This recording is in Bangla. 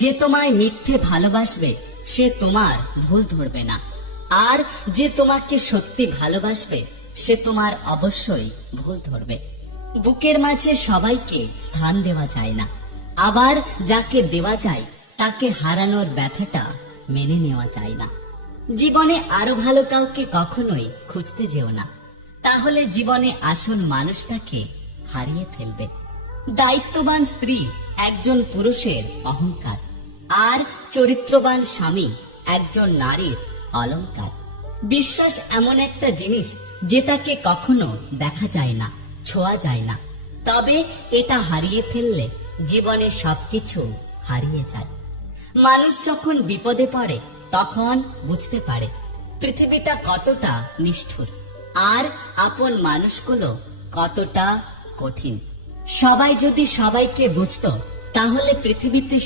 যে তোমায় মিথ্যে ভালোবাসবে সে তোমার ভুল ধরবে না, আর যে তোমাকে সত্যি ভালোবাসবে সে তোমার অবশ্যই ভুল ধরবে। বুকের মাঝে সবাইকে স্থান দেওয়া যায় না, আবার যাকে দেওয়া যায় তাকে হারানোর ব্যথাটা মেনে নেওয়া যায় না। জীবনে আরো ভালো কাউকে কখনোই খুঁজতে যেও না, তাহলে জীবনে আসল মানুষটাকে হারিয়ে ফেলবে। দায়িত্ববান স্ত্রী একজন পুরুষের অহংকার, আর চরিত্রবান স্বামী একজন নারীর অলংকার। বিশ্বাস এমন একটা জিনিস যেটাকে কখনো দেখা যায় না, ছোঁয়া যায় না, তবে এটা হারিয়ে ফেললে জীবনে সবকিছু হারিয়ে যায়। মানুষ যখন বিপদে পড়ে তখন বুঝতে পারে পৃথিবীটা কতটা নিষ্ঠুর, আর আপন মানুষগুলো কতটা কঠিন। সবাই যদি সবাইকে বুঝতো তাহলে পৃথিবীতে